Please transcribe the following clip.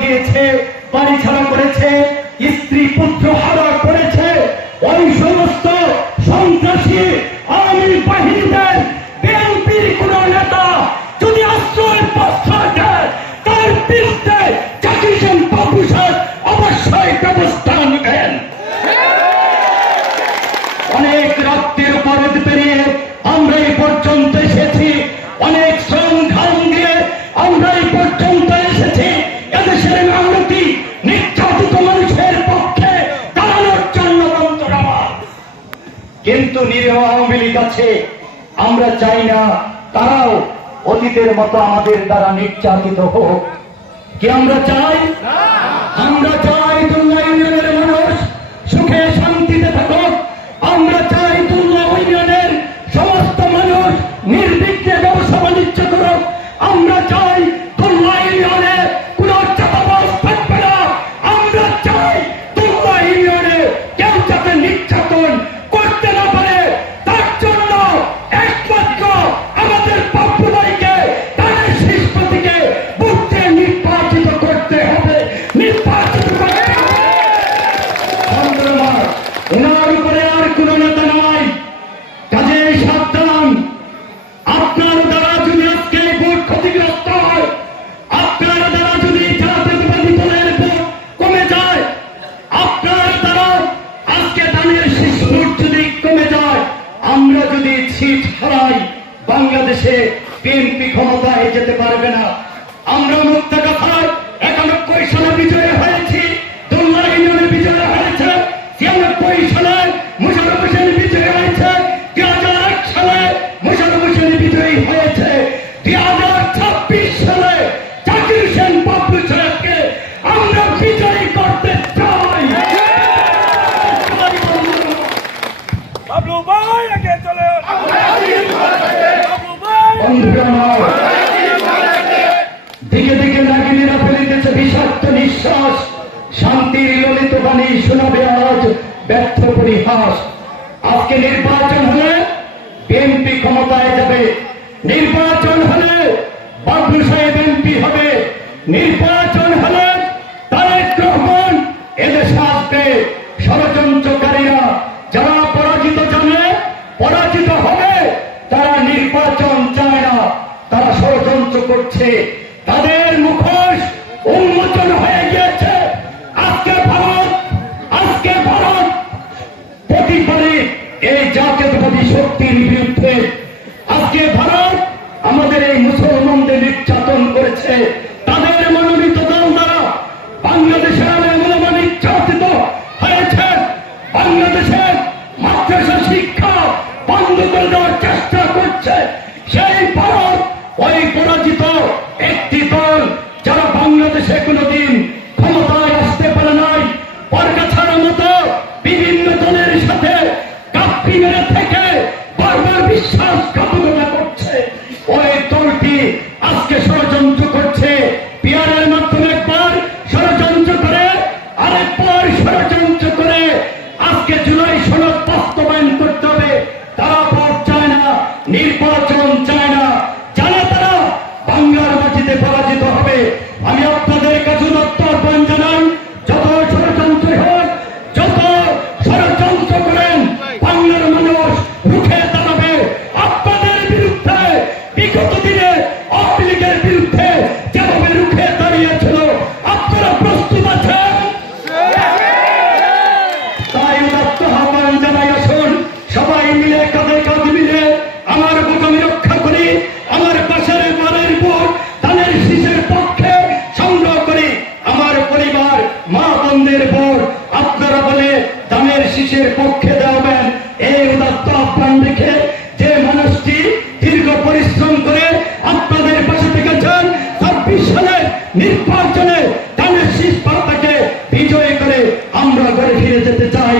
দিয়েছে, বাড়ি ছাড়া করেছে, স্ত্রী পুত্র হারা করেছে। ওই সমস্ত সন্ত্রাসী আওয়ামী বাহিনীদের বিএনপির কোন নেতা যদি আশ্রয় প্রশ্রয় দেয়, তার বিরুদ্ধে জাকির হোসেন বাবু সাহেব অবশ্যই ব্যবস্থা নেবেন। অনেক রক্তের পরদ পেরিয়ে আমরা এই পর্যন্ত এসেছি, অনেক সংগ্রাম দিয়ে আমরা এই পর্যন্ত এসেছি। এদেশের মেহনতি নির্যাতিত মানুষের পক্ষে দাঁড়ানোর জন্য মন্ত্রণাবাদ। কিন্তু নিরীহ আওয়ামী লীগ আছে, আমরা চাই না তারাও অতীতের মতো আমাদের দ্বারা নির্যাতিত হোক। কি আমরা চাই? আমরা চাই দুল্লা ইউনিয়নের মানুষ সুখে শান্তিতে থাকুক। আমরা চাই দুল্লা ইউনিয়নের সমস্ত মানুষ নির্বিঘ্নে ব্যবসা বাণিজ্য করুক। আমরা চাই দুল্লা ইউনিয়নে কোন চাঁদাবাজ থাকবে না। আমরা চাই দুল্লা ইউনিয়নে কেউ যাতে নির্যাতন করতে না পারে, তার জন্য একমাত্র আমাদের বাপ্পু ভাইকে তাদের শীর্ষ থেকে বুঝতে নির্বাচিত করতে হবে, নির্বাচিত করতে হবে। ওনার উপরে আর কোন নেতা নয়, কাজে সাবধান। আপনার দ্বারা যদি আজকে ভোট ক্ষতিগ্রস্ত হয়, আপনার দ্বারা যদি জাতীয়তাবাদী দলের ভোট কমে যায়, আপনার দ্বারা আজকে দানের শীর্ষ ভোট যদি কমে যায়, আমরা যদি সিট হারাই, বাংলাদেশে বিএনপি ক্ষমতায় যেতে পারবে না। আমরা মুক্ত কথায় 91 সালে বিজয় হয়েছি, দুল্লা ইউনিয়নে বিজয় হয়েছে, 96 সালে মোশাররফ হোসেন বিজয়ী হয়েছে, 2001 সালে মোশাররফ হোসেন বিজয়ী হয়েছে, 2026 সালে জাকির হোসেন বাবু সাহেবকে আমরা বিজয়ী করতে চাই। বাবলু ভাই আগে চলে, দিকে দিকে নাগিনীরা ফেলিতেছে বিষাক্ত নিঃশ্বাস, শান্তির ললিত বাণী শোনাবে আজ ব্যর্থ পরিহাস। আজকে নির্বাচন হলে বিএনপি ক্ষমতায় যাবে, নির্বাচন হলে বাবলু সাহেব এমপি হবে, নির্বাচন হলে তারেক রহমান এদেশে আসবে। ষড়যন্ত্রকারীরা যারা পরাজিত জানে, পরাজিত হবে, তারা নির্বাচন চায় না, তারা ষড়যন্ত্র করছে। তাদের মুখোশ উন্মোচন হয়ে গিয়েছে। আজকে ভারত প্রতিবারে এই জাতীয়তাবাদী শক্তির বিরুদ্ধে, আজকে ভারত আমাদের এই মুসলমানদের নির্যাতন করেছে। তাদের মনোনীত দল দ্বারা বাংলাদেশের মুসলমান নির্যাতিত হয়েছে। বাংলাদেশের মাদ্রাসা শিক্ষা বন্ধ করে দেওয়ার চেষ্টা করছে। সেই ভারত ওই পরাজিত একটি দল, যারা বাংলাদেশে কোনদিন ক্ষমতায় আসতে পারে নাই, পরগাছার মতো বিভিন্ন দলের সাথে কাপ্পি মেরে থেকে বারবার বিশ্বাসঘাতকতা করছে। ওই দলটি আজকে ষড়যন্ত্র করছে। পিয়ারের মাধ্যমে একবার ষড়যন্ত্র করে, আরেকবার ষড়যন্ত্র করে আজকে জুলাই সনদ বাস্তবায়ন করতে হবে। তারা ভোট চায় না, নির্বাচন চায় না, জানে তারা বাংলার মাটিতে পরাজিত হবে। আমি আপনাদের কাছে আহ্বান জানাই, যত ষড়যন্ত্র হোক, যত ষড়যন্ত্র করেন, বাংলার মানুষ রুখে দাঁড়াবে আপনাদের বিরুদ্ধে। বিগত দিনে আওয়ামী লীগের বিরুদ্ধে যেভাবে রুখে দাঁড়িয়েছিল, আপনারা প্রস্তুত আছেন? তাই আহ্বান জানাই, আসুন সবাই মিলে কাঁধে কাঁধ মিলে আমার বোকামি রক্ষা করি, আমার পাশের বাড়ির ভোট ধানের শীষের পক্ষে সংগ্রহ করি। আমার পরিবার মা বোনদের ভোট আপনারা বলে ধানের শীষের পক্ষে দেওয়াবেন। এই উদাত্ত আহ্বান রেখে যে মানুষটি দীর্ঘ পরিশ্রম করে আপনাদের পাশে থেকেছেন, 26 সালের নির্বাচনে ধানের শীষ পাতাকে বিজয়ী করে আমরা ঘরে ফিরে যেতে চাই।